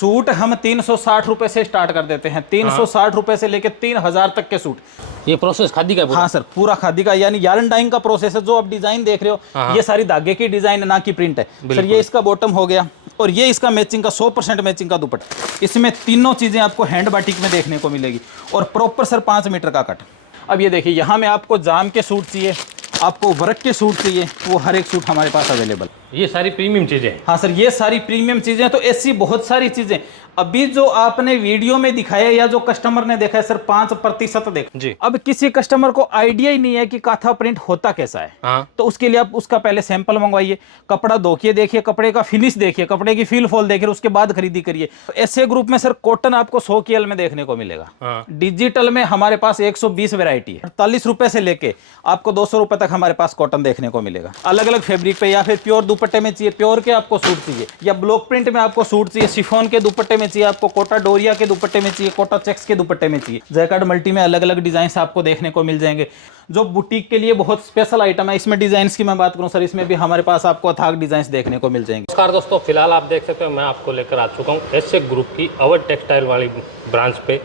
Suit हम 360 रुपए से स्टार्ट कर देते हैं। 360 रुपए से लेके 3000 तक के सूट। ये प्रोसेस खादी का है पूरा? हाँ सर, पूरा खादी का, यानी यार्न डाइंग का प्रोसेस है। जो आप डिजाइन देख रहे हो ये सारी धागे की डिजाइन है, ना कि प्रिंट है सर। ये इसका बॉटम हो गया और ये इसका मैचिंग का 100% मैचिंग का दुपट्टा। इसमें तीनों चीजें आपको हैंड बाटिक में देखने को मिलेगी और प्रॉपर सर 5 मीटर का कट। अब ये देखिए, यहाँ में आपको जाम के सूट चाहिए, आपको वर्क के सूट चाहिए, वो हर एक सूट हमारे पास अवेलेबल। ये सारी प्रीमियम चीजें? हाँ सर, ये सारी प्रीमियम चीजें। तो ऐसी बहुत सारी चीजें अभी जो आपने वीडियो में दिखाया या जो कस्टमर ने देखा है सर, 5% देख जी। अब किसी कस्टमर को आइडिया ही नहीं है कि काथा प्रिंट होता कैसा है। हाँ। तो उसके लिए आप उसका पहले सैंपल मंगवाइए, कपड़ा धोके देखिए, कपड़े का फिनिश देखिए, कपड़े की फील फॉल देखिए, उसके बाद खरीदी करिए। तो ऐसे ग्रुप में सर कॉटन आपको 100 KL में देखने को मिलेगा। हाँ। डिजिटल में हमारे पास 120 वेरायटी है। 48 रुपए से लेके आपको 200 रुपए तक हमारे पास कॉटन देखने को मिलेगा। अलग अलग फैब्रिक पे, या फिर प्योर दुपट्टे में चाहिए, प्योर के आपको सूट चाहिए, या ब्लॉक प्रिंट में आपको सूट चाहिए, शिफॉन के दुपट्टे में चाहिए, आपको कोटा डोरिया के दुपट्टे में चाहिए, कोटा चेक्स के दुपट्टे में चाहिए, जैकार्ड मल्टी में अलग अलग डिजाइन आपको देखने को मिल जाएंगे। जो बुटीक के लिए बहुत स्पेशल आइटम है, इसमें डिजाइन की मैं बात करूं सर, इसमें भी हमारे पास आपको अथाक डिजाइन देखने को मिल जाएंगे। नमस्कार दोस्तों, फिलहाल आप देख सकते हो मैं आपको लेकर आ चुका हूँ एसए ग्रुप की अवध टेक्सटाइल वाली ब्रांच पे।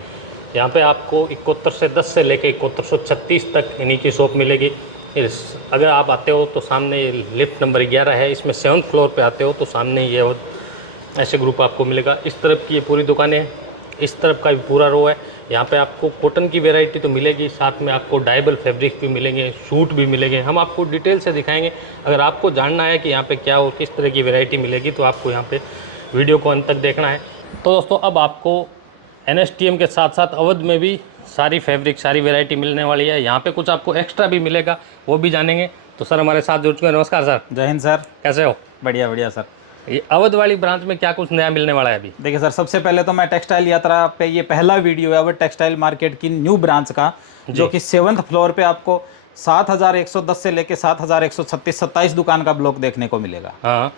यहाँ पे आपको 7110 से लेके 7136 तक इन्हीं की शॉप मिलेगी। अगर आप आते हो तो सामने लिफ्ट नंबर 11 है, इसमें 7th फ्लोर पे आते हो तो सामने ये ऐसे ग्रुप आपको मिलेगा। इस तरफ की ये पूरी दुकानें हैं, इस तरफ का भी पूरा रो है। यहाँ पे आपको कॉटन की वैरायटी तो मिलेगी, साथ में आपको डाइबल फैब्रिक भी मिलेंगे, सूट भी मिलेंगे। हम आपको डिटेल से दिखाएंगे। अगर आपको जानना है कि यहाँ पे क्या और किस तरह की वैरायटी मिलेगी तो आपको यहाँ पे वीडियो को अंत तक देखना है। तो दोस्तों, अब आपको NSTM के साथ साथ अवध में भी सारी फैब्रिक, सारी वैरायटी मिलने वाली है। यहाँ पे कुछ आपको एक्स्ट्रा भी मिलेगा, वो भी जानेंगे। तो सर हमारे साथ जुड़ चुके हैं। नमस्कार सर। जय हिंद सर, कैसे हो? बढ़िया बढ़िया सर। ये अवध वाली ब्रांच में क्या कुछ नया मिलने वाला है अभी? देखिए सर, सबसे पहले तो मैं टेक्सटाइल यात्रा पे, ये पहला वीडियो है अवध टेक्सटाइल मार्केट की न्यू ब्रांच का, जो कि 7th फ्लोर पे आपको 7110 से लेके 7136 27 दुकान का ब्लॉक देखने को मिलेगा। हाँ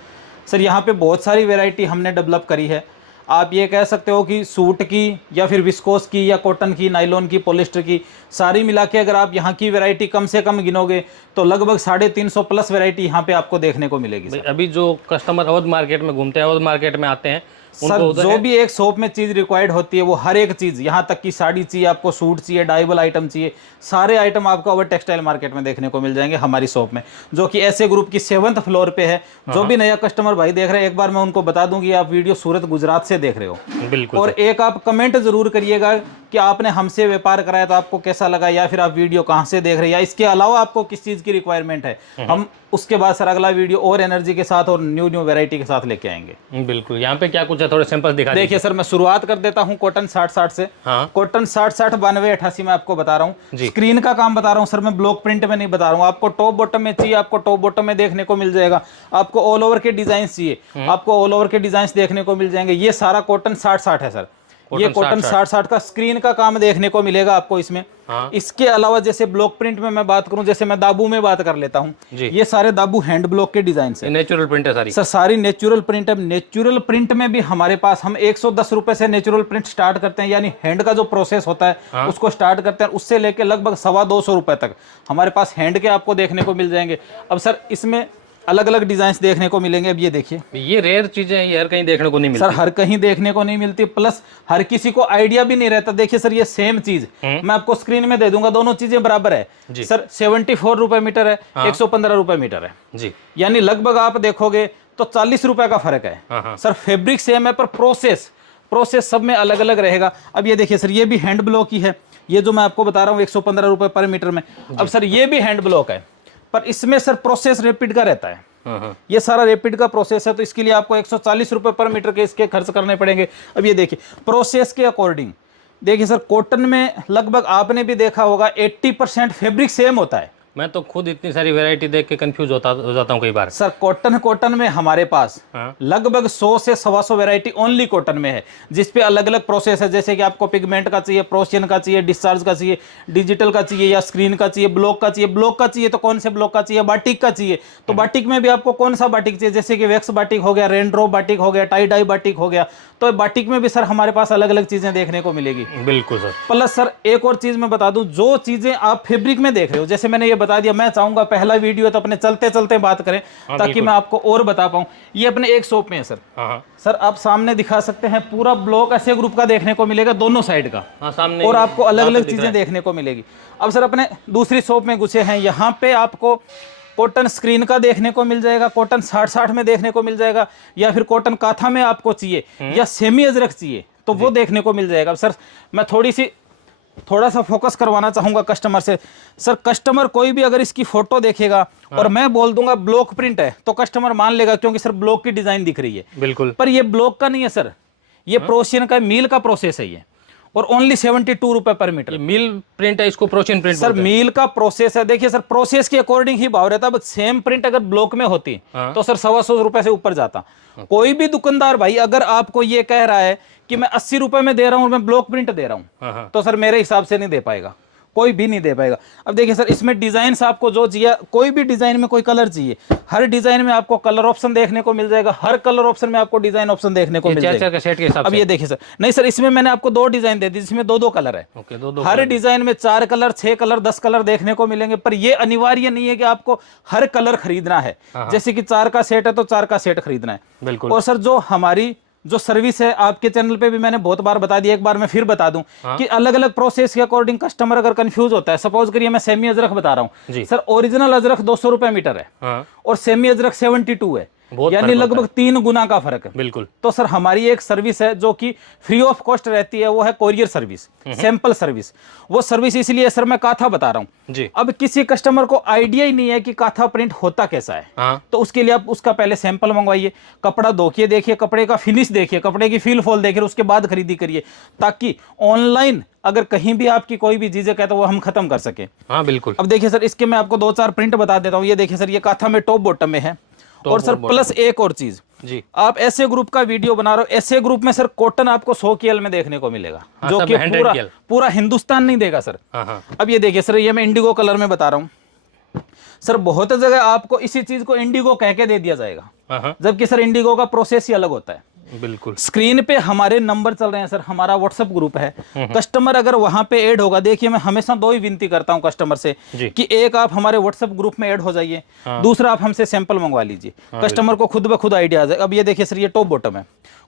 सर, यहाँ पे बहुत सारी वैरायटी हमने डेवलप करी है। आप ये कह सकते हो कि सूट की या फिर विस्कोस की या कॉटन की, नायलॉन की, पॉलिस्टर की, सारी मिला के अगर आप यहाँ की वैरायटी कम से कम गिनोगे तो लगभग 350 प्लस वैरायटी यहाँ पे आपको देखने को मिलेगी सर। अभी जो कस्टमर अवध मार्केट में घूमते हैं, अवध मार्केट में आते हैं, सर जो भी एक शॉप में चीज रिक्वायर्ड होती है वो हर एक चीज, यहाँ तक कि साड़ी चाहिए, आपको सूट चाहिए, डाइबल आइटम चाहिए, सारे आइटम आपको अवध टेक्सटाइल मार्केट में देखने को मिल जाएंगे हमारी शॉप में, जो कि ऐसे ग्रुप की 7th फ्लोर पे है। जो भी नया कस्टमर भाई देख रहे हैं, एक बार मैं उनको बता दूं कि आप वीडियो सूरत गुजरात से देख रहे हो। बिल्कुल। और एक आप कमेंट जरूर करिएगा कि आपने हमसे व्यापार कराया तो आपको कैसा लगा, या फिर आप वीडियो कहाँ से देख रहे हैं, या इसके अलावा आपको किस चीज की रिक्वायरमेंट है। हम उसके बाद सर अगला वीडियो और एनर्जी के साथ और न्यू वैरायटी के साथ लेके आएंगे। बिल्कुल। यहाँ पे क्या कुछ है, थोड़े सैंपल दिखा देखिए सर, मैं शुरुआत कर देता हूँ कॉटन 60-60 से। हाँ। कॉटन 60-60 92 88 में आपको बता रहा हूँ। स्क्रीन का काम बता रहा हूँ सर, मैं ब्लॉक प्रिंट में नहीं बता रहा हूँ। आपको टॉप बॉटम में चाहिए, आपको टॉप बॉटम में देखने को मिल जाएगा। आपको ऑल ओवर के डिजाइन चाहिए, आपको ऑल ओवर के डिजाइन देखने को मिल जाएंगे। ये सारा कॉटन 60-60 है सर। ये कॉटन 60-60 का स्क्रीन का काम देखने को मिलेगा आपको इसमें। हाँ। इसके अलावा जैसे ब्लॉक प्रिंट में मैं बात करूं, जैसे मैं दाबू में बात कर लेता हूं, ये सारे दाबू हैंड ब्लॉक के डिजाइन है। नेचुरल प्रिंट है सारी सर, सारी नेचुरल प्रिंट है। नेचुरल प्रिंट में भी हमारे पास हम 110 रुपए से नेचुरल प्रिंट स्टार्ट करते हैं, यानी हैंड का जो प्रोसेस होता है। हाँ। उसको स्टार्ट करते हैं, उससे लेके लगभग 225 रुपए तक हमारे पास हैंड के आपको देखने को मिल जाएंगे। अब सर इसमें अलग अलग डिजाइन देखने को मिलेंगे। अब ये देखिए, ये रेयर चीजें हैं, ये हर कहीं देखने को नहीं मिलती सर, हर कहीं देखने को नहीं मिलती, प्लस हर किसी को आइडिया भी नहीं रहता। देखिए सर, ये सेम चीज मैं आपको स्क्रीन में दे दूंगा, दोनों चीजें बराबर है सर। 74 रुपए मीटर है। हाँ। 115 रुपए मीटर है जी, यानी लगभग आप देखोगे तो 40 रुपए का फर्क है। हाँ। सर फैब्रिक सेम है, पर प्रोसेस सब में अलग अलग रहेगा। अब ये देखिए सर, ये भी हैंड ब्लॉक ही है। ये जो मैं आपको बता रहा हूँ 115 रुपए पर मीटर में। अब सर ये भी हैंड ब्लॉक है, पर इसमें सर प्रोसेस रैपिड का रहता है। ये सारा रैपिड का प्रोसेस है, तो इसके लिए आपको 140 रुपए पर मीटर के इसके खर्च करने पड़ेंगे। अब ये देखिए, प्रोसेस के अकॉर्डिंग देखिए सर, कॉटन में लगभग आपने भी देखा होगा 80% फैब्रिक सेम होता है। मैं तो खुद इतनी सारी वैरायटी देख के कंफ्यूज हो जाता हूँ कई बार। सर कॉटन में हमारे पास लगभग 100 से 125 वैरायटी ओनली कॉटन में है, जिसपे अलग अलग प्रोसेस है। जैसे कि आपको पिगमेंट का चाहिए, प्रोशियन का चाहिए, डिस्चार्ज का चाहिए, डिजिटल का चाहिए, या स्क्रीन का चाहिए, ब्लॉक का चाहिए। ब्लॉक का चाहिए तो कौन से ब्लॉक का चाहिए, बाटिक का चाहिए तो बाटिक में भी आपको कौन सा बाटिक चाहिए, जैसे कि वैक्स बाटिक हो गया, रेनड्रॉप बाटिक हो गया, टाई डाई बाटिक हो गया। तो बाटिक में भी सर हमारे पास अलग अलग चीजें देखने को मिलेगी। बिल्कुल सर। प्लस सर एक और चीज मैं बता दूं, जो चीजें आप फैब्रिक में देख रहे हो, जैसे मैंने ये बता दिया, मैं चाहूंगा पहला वीडियो तो अपने चलते चलते बात करें ताकि मैं आपको और बता पाऊं। ये अपने एक शॉप में है सर। सर आप सामने दिखा सकते हैं, पूरा ब्लॉक ऐसे ग्रुप का देखने को मिलेगा दोनों साइड का। सामने और आपको अलग अलग चीजें देखने को मिलेगी। अब सर अपने दूसरी शॉप में घुसे हैं, यहाँ पे आपको कॉटन स्क्रीन का देखने को मिल जाएगा, कॉटन 60-60 में देखने को मिल जाएगा, या फिर कॉटन काथा में आपको चाहिए या सेमी अजरक चाहिए तो वो देखने को मिल जाएगा। सर मैं थोड़ा सा फोकस करवाना चाहूंगा कस्टमर से। सर कस्टमर कोई भी अगर इसकी फोटो देखेगा और मैं बोल दूंगा ब्लॉक प्रिंट है तो कस्टमर मान लेगा, क्योंकि सर ब्लॉक की डिजाइन दिख रही है। बिल्कुल। पर ये ब्लॉक का नहीं है सर, ये प्रोशियन का मील का प्रोसेस है ये, और ओनली 72 रुपए पर मीटर। मील प्रिंट है, इसको प्रोशियन प्रिंट सर मील का प्रोसेस है। देखिए सर प्रोसेस के अकॉर्डिंग ही भाव रहता है। सेम प्रिंट अगर ब्लॉक में होती तो सर 125 रुपए से ऊपर जाता। कोई भी दुकानदार भाई अगर आपको ये कह रहा है कि मैं 80 रुपए में दे रहा हूं और मैं ब्लॉक प्रिंट दे रहा हूं, तो सर मेरे हिसाब से नहीं दे पाएगा, कोई भी नहीं दे पाएगा। अब देखिए सर इसमें डिजाइन आपको जो चाहिए, कोई भी डिजाइन में कोई कलर चाहिए, हर डिजाइन में आपको कलर ऑप्शन देखने को मिल जाएगा, हर कलर ऑप्शन में आपको डिजाइन ऑप्शन देखने को मिल जाएगा। सेट के हिसाब अब से। ये देखिए सर, नहीं सर इसमें मैंने आपको 2 डिजाइन दे दी जिसमें 2-2 कलर है। हर डिजाइन में 4 कलर, 6 कलर, 10 कलर देखने को मिलेंगे। पर ये अनिवार्य नहीं है कि आपको हर कलर खरीदना है। जैसे कि 4 का सेट है तो 4 का सेट खरीदना है। बिल्कुल। और सर जो हमारी जो सर्विस है आपके चैनल पे भी मैंने बहुत बार बता दिया, एक बार मैं फिर बता दूं कि अलग अलग प्रोसेस के अकॉर्डिंग कस्टमर अगर कंफ्यूज होता है, सपोज करिए मैं सेमी अजरक बता रहा हूं सर, ओरिजिनल अजरक 200 रुपए मीटर है और सेमी अजरक 72 है, यानी लगभग 3 गुना का फर्क है। बिल्कुल। तो सर हमारी एक सर्विस है जो कि फ्री ऑफ कॉस्ट रहती है, वो है कोरियर सर्विस, सैंपल सर्विस। वो सर्विस इसलिए सर मैं काथा बता रहा हूं जी। अब किसी कस्टमर को आइडिया ही नहीं है कि काथा प्रिंट होता कैसा है, तो उसके लिए आप उसका पहले सैंपल मंगवाइए, कपड़ा धोके देखिए, कपड़े का फिनिश देखिए, कपड़े की फील फॉल देखिए, उसके बाद खरीदी करिए, ताकि ऑनलाइन अगर कहीं भी आपकी कोई भी चीजें कहते तो वो हम खत्म कर सके। बिल्कुल। अब देखिए सर इसके मैं आपको 2-4 प्रिंट बता देता हूँ। ये देखिए सर, ये काथा में टॉप बॉटम में है। और सर प्लस एक और चीज जी, आप ऐसे ग्रुप का वीडियो बना रहे हो, ऐसे ग्रुप में सर कॉटन आपको 100 KL में देखने को मिलेगा, जो कि पूरा हिंदुस्तान नहीं देगा सर। अब ये देखिए सर, ये मैं इंडिगो कलर में बता रहा हूँ सर। बहुत जगह आपको इसी चीज को इंडिगो कह के दे दिया जाएगा, जबकि सर इंडिगो का प्रोसेस ही अलग होता है। बिल्कुल। स्क्रीन पे हमारे नंबर चल रहे हैं सर, हमारा व्हाट्सएप ग्रुप है। कस्टमर अगर वहां पे ऐड होगा, देखिए मैं हमेशा 2 ही विनती करता हूं कस्टमर से कि एक आप हमारे व्हाट्सएप ग्रुप में ऐड हो जाइए, दूसरा आप हमसे सैंपल मंगवा लीजिए। कस्टमर को खुद ब खुद आइडिया आ जाए। अब ये देखिए सर, ये टॉप बॉटम है,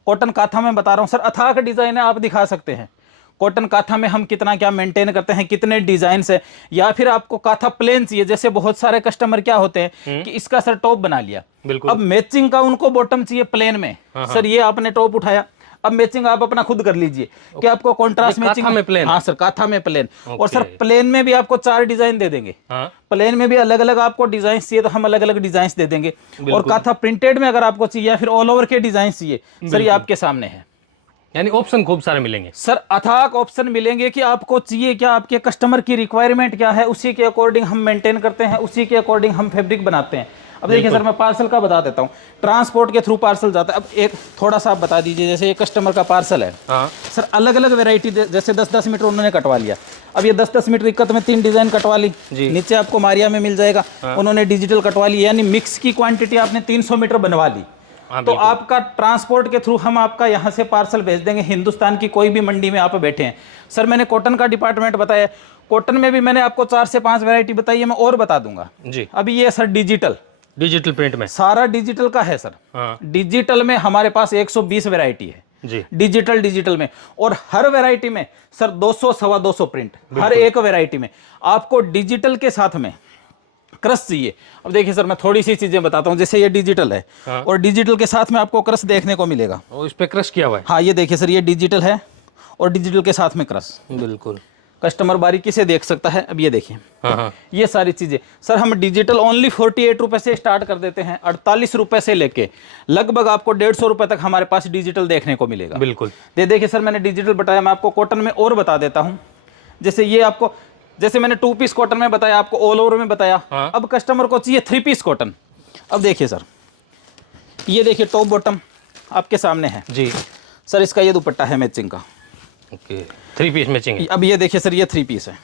कॉटन काथा में बता रहा हूँ सर, अथाक डिजाइन है, आप दिखा सकते हैं कॉटन काथा में हम कितना क्या मेंटेन करते हैं, कितने डिजाइन है। या फिर आपको काथा प्लेन चाहिए, जैसे बहुत सारे कस्टमर क्या होते हैं कि इसका सर टॉप बना लिया, अब मैचिंग का उनको बॉटम चाहिए प्लेन में। सर ये आपने टॉप उठाया, अब मैचिंग आप अपना खुद कर लीजिए कि आपको कॉन्ट्रास्ट मैचिंग में प्लेन। हाँ सर, काथा में प्लेन। और सर प्लेन में भी आपको 4 डिजाइन दे देंगे। प्लेन में भी अलग अलग आपको डिजाइन चाहिए तो हम अलग अलग डिजाइन दे देंगे। और काथा प्रिंटेड में अगर आपको चाहिए या फिर ऑल ओवर के डिजाइन चाहिए, सर ये आपके सामने है। यानी ऑप्शन खूब सारे मिलेंगे सर, अथाक ऑप्शन मिलेंगे कि आपको चाहिए क्या, आपके कस्टमर की रिक्वायरमेंट क्या है, उसी के अकॉर्डिंग हम मेंटेन करते हैं, उसी के अकॉर्डिंग हम फैब्रिक बनाते हैं। अब देखिए सर, मैं पार्सल का बता देता हूँ, ट्रांसपोर्ट के थ्रू पार्सल जाता है। अब एक थोड़ा सा आप बता दीजिए, जैसे ये कस्टमर का पार्सल है सर, अलग अलग वेरायटी, जैसे 10-10 मीटर उन्होंने कटवा लिया। अब ये 10-10 मीटर इक्कत में 3 डिजाइन कटवा ली, नीचे आपको मारिया में मिल जाएगा, उन्होंने डिजिटल कटवा ली, यानी मिक्स की क्वांटिटी आपने 300 मीटर बनवा ली। तो आपका ट्रांसपोर्ट के थ्रू हम आपका यहाँ से पार्सल भेज देंगे, हिंदुस्तान की कोई भी मंडी में आप बैठे हैं। सर मैंने कॉटन का डिपार्टमेंट बताया, कॉटन में भी मैंने आपको 4 से 5 वैरायटी बताई है, मैं और बता दूंगा जी। अभी ये सर डिजिटल प्रिंट में सारा डिजिटल का है सर। डिजिटल में हमारे पास 120 वैरायटी है जी, डिजिटल में। और हर वैरायटी में सर 200-225 प्रिंट, हर एक वैरायटी में आपको डिजिटल के साथ में क्रश चाहिए। अब देखिए सर, मैं थोड़ी सी चीजें बताता हूँ, जैसे ये डिजिटल है और डिजिटल के साथ में आपको क्रश देखने को मिलेगा। इस पे क्रश किया हुआ है। हाँ ये देखिए सर, ये डिजिटल है और डिजिटल के साथ में क्रश। बिल्कुल, कस्टमर बारीकी से देख सकता है। अब ये देखिए ये सारी चीजें सर, हम डिजिटल ओनली 48 रुपए से स्टार्ट कर देते हैं, 48 रुपए से लेके लगभग आपको 150 रुपए तक हमारे पास डिजिटल देखने को मिलेगा। बिल्कुल। देखिए सर, मैंने डिजिटल बताया, मैं आपको कॉटन में और बता देता हूँ। जैसे ये आपको, जैसे मैंने 2 पीस कॉटन में बताया, आपको ऑल ओवर में बताया। अब कस्टमर को चाहिए 3 पीस कॉटन। अब देखिए सर, ये देखिए टॉप बॉटम आपके सामने है जी। सर इसका ये दुपट्टा है मैचिंग का। ओके, 3 पीस मैचिंग है। अब ये देखिए सर, ये 3 पीस है।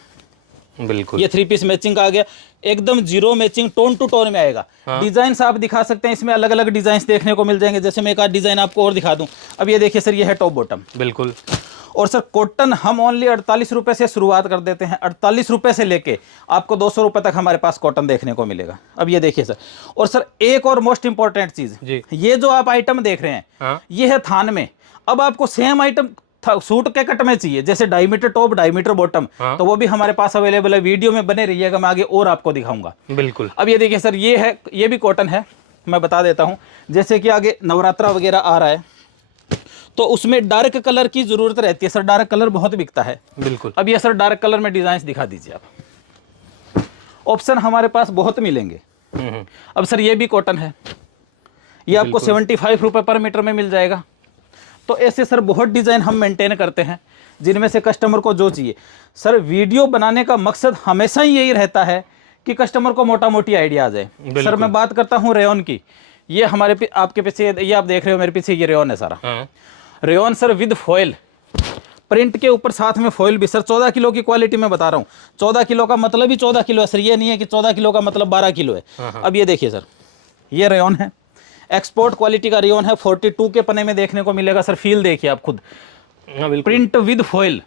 बिल्कुल। ये 3 पीस मैचिंग का आ गया, एकदम zero matching, tone to tone में आएगा। डिजाइन आप दिखा सकते हैं, इसमें अलग अलग डिजाइन देखने को मिल जाएंगे। जैसे मैं एक आध डिजाइन आपको और दिखा दूं। अब ये देखिए सर, ये है टॉप बॉटम। बिल्कुल। और सर कॉटन हम ओनली 48 रुपए से शुरुआत कर देते हैं। 48 रुपए से लेके आपको 200 रुपए तक हमारे पास कॉटन देखने को मिलेगा। अब ये देखिए सर, और सर एक और मोस्ट इंपॉर्टेंट चीज, ये जो आप आइटम देख रहे हैं, ये है थान में। अब आपको सेम आइटम सूट के कट में चाहिए, जैसे डायमीटर टॉप डायमीटर बॉटम, तो वो भी हमारे पास अवेलेबल है। वीडियो में बने रहिएगा, मैं आगे और आपको दिखाऊंगा। बिल्कुल। अब ये देखिए सर, ये है, ये भी कॉटन है। मैं बता देता हूं, जैसे कि आगे नवरात्रा वगैरह आ रहा है तो उसमें डार्क कलर की जरूरत रहती है सर, डार्क कलर बहुत बिकता है। बिल्कुल। अब ये सर डार्क कलर में डिजाइन दिखा दीजिए आप। ऑप्शन हमारे पास बहुत मिलेंगे। अब सर ये भी कॉटन है, ये आपको 75 रुपए पर मीटर में मिल जाएगा। तो ऐसे सर बहुत डिजाइन हम मेंटेन करते हैं, जिनमें से कस्टमर को जो चाहिए। सर वीडियो बनाने का मकसद हमेशा ही यही रहता है कि कस्टमर को मोटा मोटी आइडिया आ जाए। सर मैं बात करता हूँ रेयन की, ये हमारे आपके पीछे, ये आप देख रहे हो मेरे पीछे, ये रेयन है सारा। Rayon sir with foil, print के ऊपर साथ में फॉइल भी। सर 14 किलो की क्वालिटी में बता रहा हूँ। 14 किलो का मतलब ही 14 किलो है सर, ये नहीं है कि 14 किलो का मतलब 12 किलो है। अब ये देखिए सर, ये रेयन है, एक्सपोर्ट क्वालिटी का रेयन है। 42 के पन्ने में देखने को मिलेगा सर, फील देखिए आप खुद। प्रिंट विद फॉइल,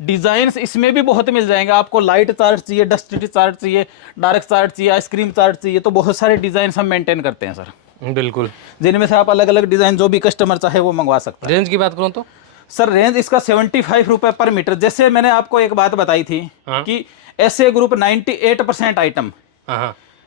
डिजाइन इसमें भी बहुत मिल जाएंगे आपको। लाइट चार्ट चाहिए, डस्ट चार्ट चाहिए, डार्क चार्ट चाहिए, आइसक्रीम चार्ट चाहिए, तो बहुत सारे डिजाइन हम मेंटेन करते हैं सर। बिल्कुल। जिनमें से आप अलग अलग डिजाइन जो भी कस्टमर चाहे वो मंगवा सकते हैं। रेंज की बात करूं तो सर रेंज इसका 75 रुपए पर मीटर। जैसे मैंने आपको एक बात बताई थी कि ऐसे ग्रुप 98% आइटम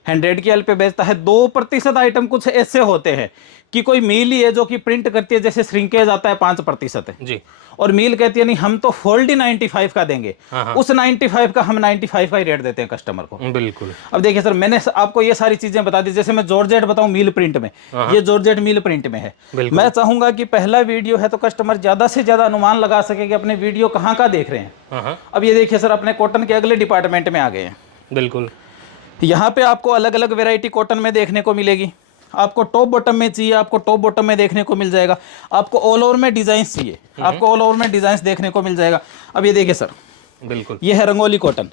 100 की एल पे बेचता है। 2% आइटम कुछ ऐसे होते हैं कि कोई मील ही है जो कि प्रिंट करती है, जैसे श्रिंकेज आता है 5% जी, और मील कहती है नहीं हम तो फोल्ड ही 95 का देंगे। उस 95 का हम 95 का ही रेट देते हैं कस्टमर को। बिल्कुल। अब देखिए सर, मैंने आपको ये सारी चीजें बता दी। जैसे मैं जॉर्जेट बताऊं मील प्रिंट में, ये जॉर्जेट मील प्रिंट में है। मैं चाहूंगा कि पहला वीडियो है तो कस्टमर ज्यादा से ज्यादा अनुमान लगा सके कि अपने वीडियो कहाँ का देख रहे हैं। अब ये देखिए सर, अपने कॉटन के अगले डिपार्टमेंट में आ गए हैं। बिल्कुल। यहाँ पे आपको अलग अलग वेराइटी कॉटन में देखने को मिलेगी। आपको टॉप बॉटम में चाहिए, आपको टॉप बॉटम में देखने को मिल जाएगा। आपको ऑल ओवर में डिजाइन चाहिए, आपको ऑल ओवर में डिजाइन देखने को मिल जाएगा। अब ये देखिए सर, बिल्कुल, ये है रंगोली कॉटन।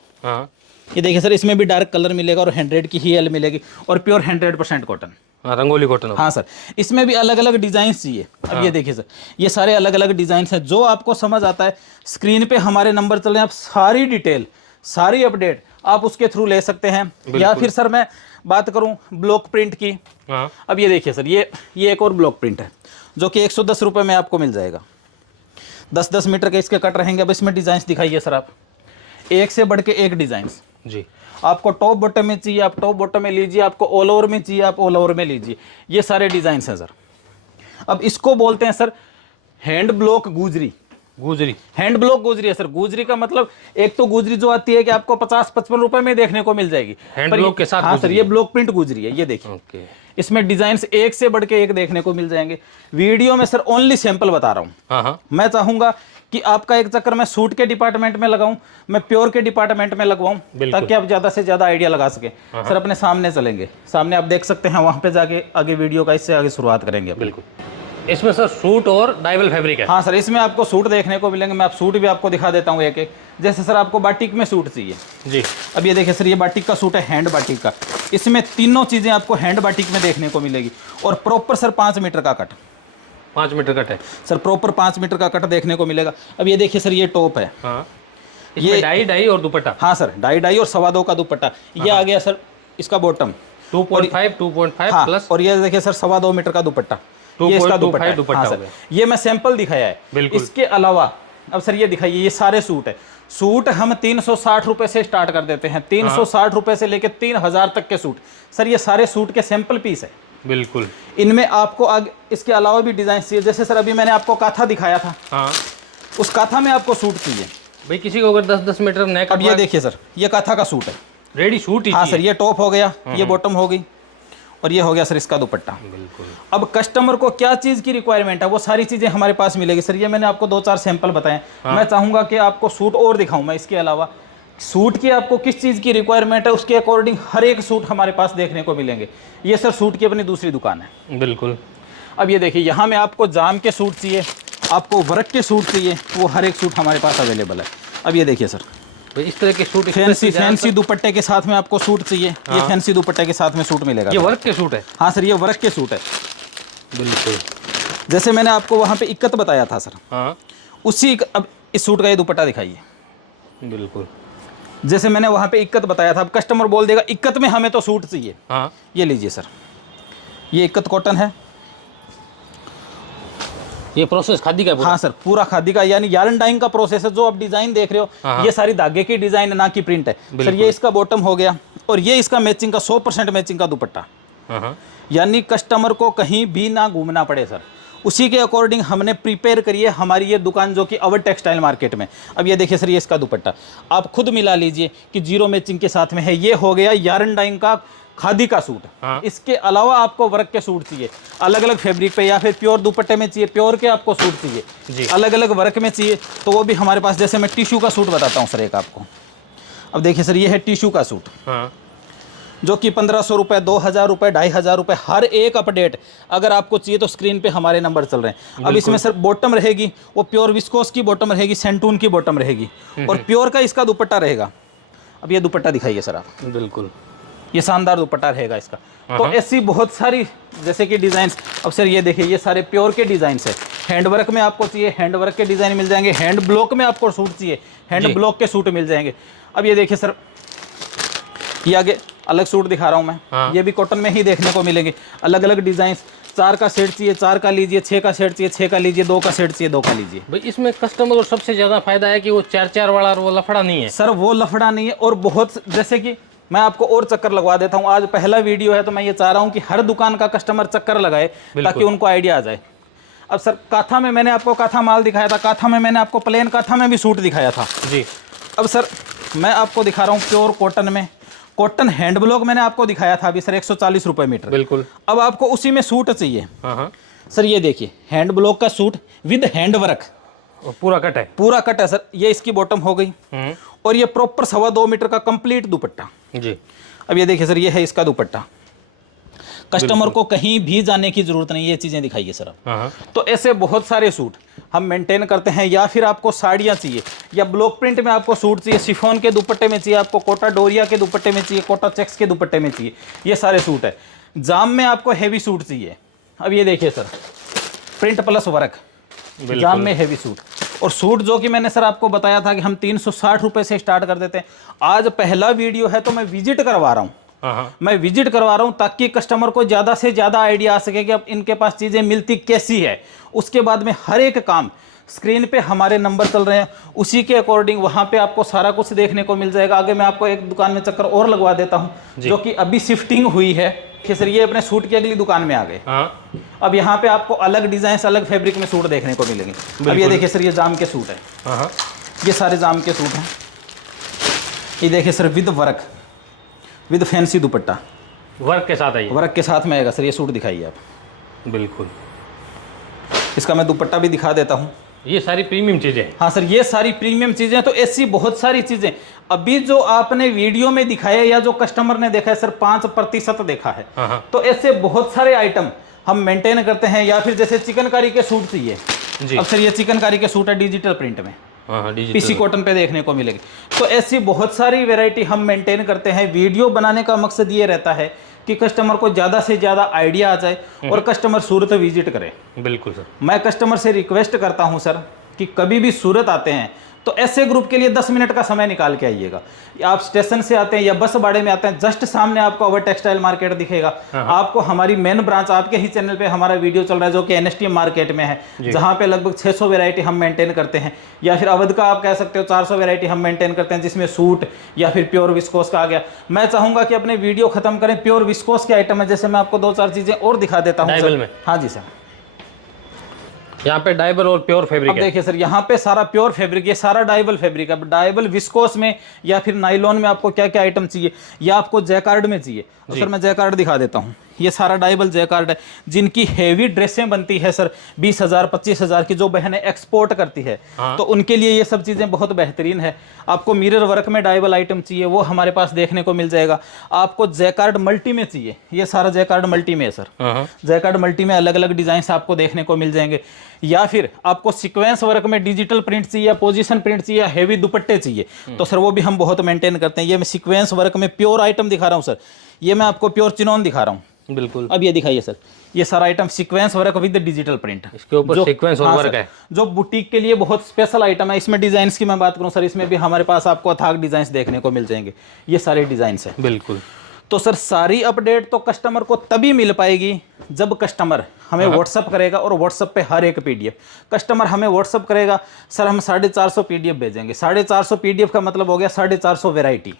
ये देखिए सर, इसमें भी डार्क कलर मिलेगा और 100 की ही एल मिलेगी और प्योर 100% कॉटन। रंगोली कॉटन। हाँ सर, इसमें भी अलग अलग डिजाइन चाहिए। अब ये देखिए सर, ये सारे अलग अलग डिजाइन हैं। जो आपको समझ आता है, स्क्रीन पे हमारे नंबर चल रहे हैं, आप सारी डिटेल सारी अपडेट आप उसके थ्रू ले सकते हैं। या फिर सर मैं बात करूं ब्लॉक प्रिंट की। अब ये देखिए सर, ये एक और ब्लॉक प्रिंट है जो कि 110 रुपये में आपको मिल जाएगा। 10-10 मीटर के इसके कट रहेंगे। अब इसमें डिजाइन दिखाइए सर, आप एक से बढ़ के एक डिजाइन जी। आपको टॉप बॉटम में चाहिए आप टॉप बॉटम में लीजिए, आपको ऑल ओवर में चाहिए आप ऑल ओवर में लीजिए। ये सारे डिजाइन हैं सर। अब इसको बोलते हैं सर हैंड ब्लॉक गुजरी। गुजरी हैंड ब्लॉक गुजरी है सर। गुजरी का मतलब एक तो गुजरी जो आती है कि आपको 50-55 रुपए में देखने को मिल जाएगी हैंड ब्लॉक के साथ। हाँ सर, ये ब्लॉक प्रिंट गुजरी है। ये देखिए इसमें डिजाइन एक से बढ़ के एक देखने को मिल जाएंगे। वीडियो में सर ओनली सैंपल बता रहा हूँ। मैं चाहूंगा कि आपका एक चक्कर मैं सूट के डिपार्टमेंट में लगाऊं, मैं प्योर के डिपार्टमेंट में लगवाऊं, ताकि आप ज्यादा से ज्यादा आइडिया लगा सके। सर अपने सामने चलेंगे, सामने आप देख सकते हैं, वहां पे जाके आगे वीडियो का इससे आगे शुरुआत करेंगे। बिल्कुल। इसमें सर सूट और डाइवल फैब्रिक है। हाँ सर, इसमें आपको सूट देखने को मिलेंगे। मैं आप सूट भी आपको दिखा देता हूँ एक एक। जैसे सर आपको बाटिक में सूट चाहिए जी। अब ये देखिए सर, ये बाटिक का सूट है, हैंड बाटिक का। इसमें तीनों चीजें आपको हैंड बाटिक में देखने को मिलेगी और प्रॉपर सर 5 मीटर का कट। 5 मीटर कट है सर, प्रॉपर 5 मीटर का कट देखने को मिलेगा। अब ये देखिए सर, ये टॉप है। ये डाई और दुपट्टा। हाँ सर, डाई और 2.25 का दुपट्टा। ये आ गया सर इसका बॉटम 2.5 प्लस। और ये देखिए सर 2.25 मीटर का दुपट्टा। ये इसका दुपट्टा। हाँ सर, ये मैं सैंपल दिखाया है। इसके अलावा अब सर ये दिखाइए, ये सारे सूट है। सूट हम 360 रुपए से स्टार्ट कर देते हैं। 360 रुपए से लेके 3000 तक के सूट। सर ये सारे सूट के सैंपल पीस है। बिल्कुल। इनमें आपको आगे इसके अलावा भी डिजाइन चाहिए। जैसे सर अभी मैंने आपको काथा दिखाया था, उस काथा में आपको सूट चाहिए भाई। किसी को अगर 10-10 मीटर नेक। अब ये देखिए सर, ये काथा का सूट है, रेडी सूट ही। हाँ सर, ये टॉप हो गया, ये बॉटम हो गई और ये हो गया सर इसका दुपट्टा। बिल्कुल। अब कस्टमर को क्या चीज की रिक्वायरमेंट है वो सारी चीजें हमारे पास मिलेगी सर। ये मैंने आपको 2-4 सैंपल बताए। मैं चाहूंगा कि आपको सूट और दिखाऊं मैं। इसके अलावा सूट की आपको किस चीज की रिक्वायरमेंट है उसके अकॉर्डिंग हर एक सूट हमारे पास देखने को मिलेंगे। ये सर सूट की अपनी दूसरी दुकान है। बिल्कुल। अब ये देखिए, यहाँ में आपको जाम के सूट चाहिए, आपको वर्क के सूट चाहिए, वो हर एक सूट हमारे पास अवेलेबल है। अब ये देखिए सर, तो इस तरह के सूट फैंसी दुपट्टे के साथ में आपको सूट चाहिए। ये फैंसी दुपट्टे के साथ में सूट मिलेगा। ये वर्क के सूट है? हाँ सर, ये वर्क के सूट है। बिल्कुल, जैसे मैंने आपको वहाँ पे इक्कत बताया था सर, हाँ उसी अब इस सूट का ये दुपट्टा दिखाइए। बिल्कुल, जैसे मैंने वहाँ पे इक्कत बताया था, अब कस्टमर बोल देगा इक्कत में हमें तो सूट चाहिए। हाँ ये लीजिए सर, ये इक्कत कॉटन है। ये प्रोसेस खादी का है पूरा? हाँ सर, पूरा खादी का, यानी यार्न डाइंग का प्रोसेस है। जो आप डिजाइन देख रहे हो ये सारी धागे की डिजाइन है, ना कि प्रिंट है सर। ये इसका बॉटम हो गया और ये इसका मैचिंग का 100% मैचिंग का दुपट्टा, यानी कस्टमर को कहीं भी ना घूमना पड़े सर। उसी के अकॉर्डिंग हमने प्रिपेयर करी है हमारी ये दुकान, जो कि अवध टेक्सटाइल मार्केट में। अब ये देखिए सर, ये इसका दुपट्टा आप खुद मिला लीजिए कि जीरो मैचिंग के साथ में है। ये हो गया यार्न डाइंग का खादी का सूट। इसके अलावा आपको वर्क के सूट चाहिए अलग अलग फैब्रिक पे, या फिर प्योर दुपट्टे में चाहिए, प्योर के आपको सूट चाहिए अलग अलग वर्क में चाहिए, तो वो भी हमारे पास। जैसे मैं टिश्यू का सूट बताता हूँ सर एक आपको। अब देखिए सर, ये है टिश्यू का सूट, जो कि 1500 रुपये, 2000 रुपये, 2500 रुपये, हर एक अपडेट। अगर आपको चाहिए तो स्क्रीन पे हमारे नंबर चल रहे हैं। अब इसमें सर बॉटम रहेगी वो प्योर विस्कोस की बॉटम रहेगी, सेंटून की बॉटम रहेगी, और प्योर का इसका दुपट्टा रहेगा। अब ये दुपट्टा दिखाइए सर आप। बिल्कुल, ये शानदार दुपट्टा रहेगा इसका। तो ऐसी बहुत सारी जैसे कि डिज़ाइंस। अब सर ये देखिए, ये सारे प्योर के डिज़ाइंस है। हैंड वर्क में आपको चाहिए, हैंड वर्क के डिज़ाइन मिल जाएंगे। हैंड ब्लॉक में आपको सूट चाहिए, हैंड ब्लॉक के सूट मिल जाएंगे। अब ये देखिए सर, ये आगे अलग सूट दिखा रहा हूँ मैं। ये भी कॉटन में ही देखने को मिलेंगे। अलग अलग डिज़ाइंस, 4 का सेट चाहिए 4 का लीजिए, 6 का सेट चाहिए 6 का लीजिए, 2 का सेट चाहिए 2 का लीजिए। भाई इसमें कस्टमर को सबसे ज़्यादा फायदा है कि वो 4-4 वाला वो लफड़ा नहीं है सर, वो लफड़ा नहीं है। और बहुत, जैसे कि मैं आपको और चक्कर लगवा देता हूँ। आज पहला वीडियो है तो मैं ये चाह रहा हूँ कि हर दुकान का कस्टमर चक्कर लगाए, ताकि उनको आइडिया आ जाए। अब सर, काथा में मैंने आपको काथा माल दिखाया था, काथा में मैंने आपको प्लेन काथा में भी सूट दिखाया था जी। अब सर मैं आपको दिखा रहा हूँ प्योर कॉटन में। कॉटन हैंड ब्लॉक मैंने आपको दिखाया था अभी सर, 140 रुपये मीटर। बिल्कुल। अब आपको उसी में सूट चाहिए। सर ये देखिए, हैंड ब्लॉक का सूट विद हैंड वर्क, पूरा कट है? पूरा कट है सर। ये इसकी बॉटम हो गई, और ये प्रॉपर 2.25 मीटर का कंप्लीट दुपट्टा जी। अब ये देखिए सर, ये है इसका दुपट्टा। कस्टमर को कहीं भी जाने की जरूरत नहीं, ये चीजें दिखाइए सर आप। तो ऐसे बहुत सारे सूट हम मेंटेन करते हैं। या फिर आपको साड़ियाँ चाहिए, या ब्लॉक प्रिंट में आपको सूट चाहिए, शिफॉन के दुपट्टे में चाहिए, आपको कोटा डोरिया के दुपट्टे में चाहिए, कोटा चेक्स के दुपट्टे में चाहिए, ये सारे सूट है। जाम में आपको हैवी सूट चाहिए। अब ये देखिए सर, प्रिंट प्लस वर्क, जाम में हैवी सूट। और सूट जो कि मैंने सर आपको बताया था कि हम 360 रुपये से स्टार्ट कर देते हैं। आज पहला वीडियो है तो मैं विजिट करवा रहा हूँ, मैं विजिट करवा रहा हूँ, ताकि कस्टमर को ज़्यादा से ज़्यादा आइडिया आ सके कि अब इनके पास चीज़ें मिलती कैसी है। उसके बाद में हर एक काम स्क्रीन पे हमारे नंबर चल रहे हैं, उसी के अकॉर्डिंग वहाँ पे आपको सारा कुछ देखने को मिल जाएगा। आगे मैं आपको एक दुकान में चक्कर और लगवा देता हूँ, जो कि अभी शिफ्टिंग हुई है। सर ये अपने सूट की अगली दुकान में आ गए। अब यहाँ पे आपको अलग डिजाइन, अलग फैब्रिक में सूट देखने को मिलेंगे। अब ये देखिए सर, ये जाम के सूट है, ये सारे जाम के सूट हैं। ये देखिए sir, with work, with fancy dupatta, work के साथ आइए, वर्क के साथ में आएगा सर। ये सूट दिखाइए आप। बिल्कुल, इसका मैं दुपट्टा भी दिखा देता हूँ। ये सारी प्रीमियम चीज़ें। हाँ सर, ये सारी प्रीमियम चीज़ें। तो ऐसी बहुत सारी चीज़ें अभी जो आपने वीडियो में दिखाया या जो कस्टमर ने देखा है सर, 5% देखा है। तो ऐसे बहुत सारे आइटम हम मेंटेन करते हैं। या फिर जैसे चिकनकारी के सूट चाहिए जी। अब सर ये चिकनकारी के सूट है डिजिटल प्रिंट में, पीसी कॉटन पे देखने को मिलेगी। तो ऐसी बहुत सारी वैरायटी हम मेंटेन करते हैं। वीडियो बनाने का मकसद ये रहता है कि कस्टमर को ज़्यादा से ज़्यादा आइडिया आ जाए और कस्टमर सूरत विजिट करे। बिल्कुल सर। मैं कस्टमर से रिक्वेस्ट करता हूं सर कि कभी भी सूरत आते हैं तो ऐसे ग्रुप के लिए 10 मिनट का समय निकाल के आइएगा। आप स्टेशन से आते हैं या बस बाड़े में आते हैं, जस्ट सामने आपको अवध टेक्सटाइल मार्केट दिखेगा। आपको हमारी मेन ब्रांच, आपके ही चैनल पे हमारा वीडियो चल रहा है, जो कि एनएसटीएम मार्केट में है, जहां पे लगभग 600 वैरायटी हम मेंटेन करते हैं। या फिर अवध का आप कह सकते हो 400 वैरायटी हम मेंटेन करते हैं, जिसमें सूट या फिर प्योर विस्कोस का आ गया। मैं चाहूंगा कि अपने वीडियो खत्म करें, प्योर विस्कोस के आइटम है, जैसे मैं आपको 2-4 चीजें और दिखा देता हूँ। हाँ जी सर, यहाँ पे डाइबल और प्योर फैब्रिक है। देखिए सर, यहाँ पे सारा प्योर फैब्रिक, ये सारा डाइबल फैब्रिक है। डाइबल विस्कोस में या फिर नाइलॉन में आपको क्या क्या आइटम चाहिए, या आपको जैकार्ड में चाहिए, तो सर मैं जैकार्ड दिखा देता हूँ। ये सारा डाइबल जैकार्ड है। जिनकी हेवी ड्रेसें बनती है सर 20,000 25,000 की, जो बहनें एक्सपोर्ट करती है, तो उनके लिए ये सब चीज़ें बहुत बेहतरीन है। आपको मिरर वर्क में डाइबल आइटम चाहिए वो हमारे पास देखने को मिल जाएगा। आपको जैकार्ड मल्टी में चाहिए, ये सारा जैकार्ड मल्टी में है सर। जैकार्ड मल्टी में अलग अलग डिजाइन आपको देखने को मिल जाएंगे। या फिर आपको सीक्वेंस वर्क में डिजिटल प्रिंट चाहिए या पोजीशन प्रिंट चाहिए या हेवी दुपट्टे चाहिए, तो सर वो भी हम बहुत मेंटेन करते हैं। ये मैं सीक्वेंस वर्क में प्योर आइटम दिखा रहा हूँ सर, ये मैं आपको प्योर चिनोन दिखा रहा हूँ। बिल्कुल। अब ये दिखाइए सर, ये सारा item sequence work with digital print, इसके ऊपर सीक्वेंस और वर्क है, जो बुटीक के लिए बहुत स्पेशल आइटम है। इसमें डिजाइन्स की मैं बात करूं सर, इसमें भी हमारे पास आपको अथाक डिजाइन्स देखने को मिल जाएंगे। ये सारे डिजाइन्स हैं। बिल्कुल। तो सर सारी अपडेट तो कस्टमर को तभी मिल पाएगी जब कस्टमर हमें व्हाट्सअप करेगा, और व्हाट्सअप पे हर एक पीडीएफ कस्टमर हमें व्हाट्सअप करेगा। सर हम 450 पीडीएफ भेजेंगे, 450 पीडीएफ का मतलब हो गया 450 वैरायटी।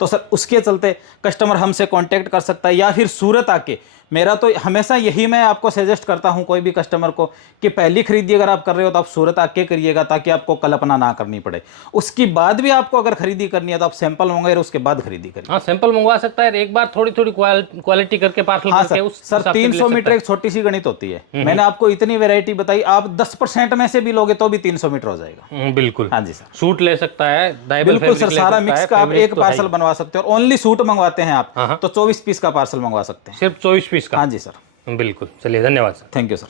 तो सर उसके चलते कस्टमर हमसे कांटेक्ट कर सकता है, या फिर सूरत आके। मेरा तो हमेशा यही मैं आपको सजेस्ट करता हूं कोई भी कस्टमर को कि पहली खरीदी अगर आप कर रहे हो तो आप सूरत आके करिएगा, ताकि आपको कल्पना ना करनी पड़े। उसकी बाद भी आपको अगर खरीदी करनी है तो आप सैंपल मंगाए और उसके बाद खरीदी करिए। हाँ, सैंपल मंगवा सकता है, एक बार थोड़ी थोड़ी क्वालिटी करके पार्सल करके उस सर 300 मीटर एक छोटी सी गणित होती है। मैंने आपको इतनी वैरायटी बताई, आप 10% में से भी लोगे तो भी 300 मीटर हो जाएगा। बिल्कुल। हाँ जी सर, सूट ले सकता है, बिल्कुल सर, सारा मिक्स का आप एक पार्सल बनवा सकते हो। और ओनली सूट मंगवाते हैं आप तो 24 पीस का पार्सल मंगवा सकते हैं, सिर्फ 24 पीस का। हाँ जी सर, बिल्कुल। चलिए, धन्यवाद सर। Thank you sir.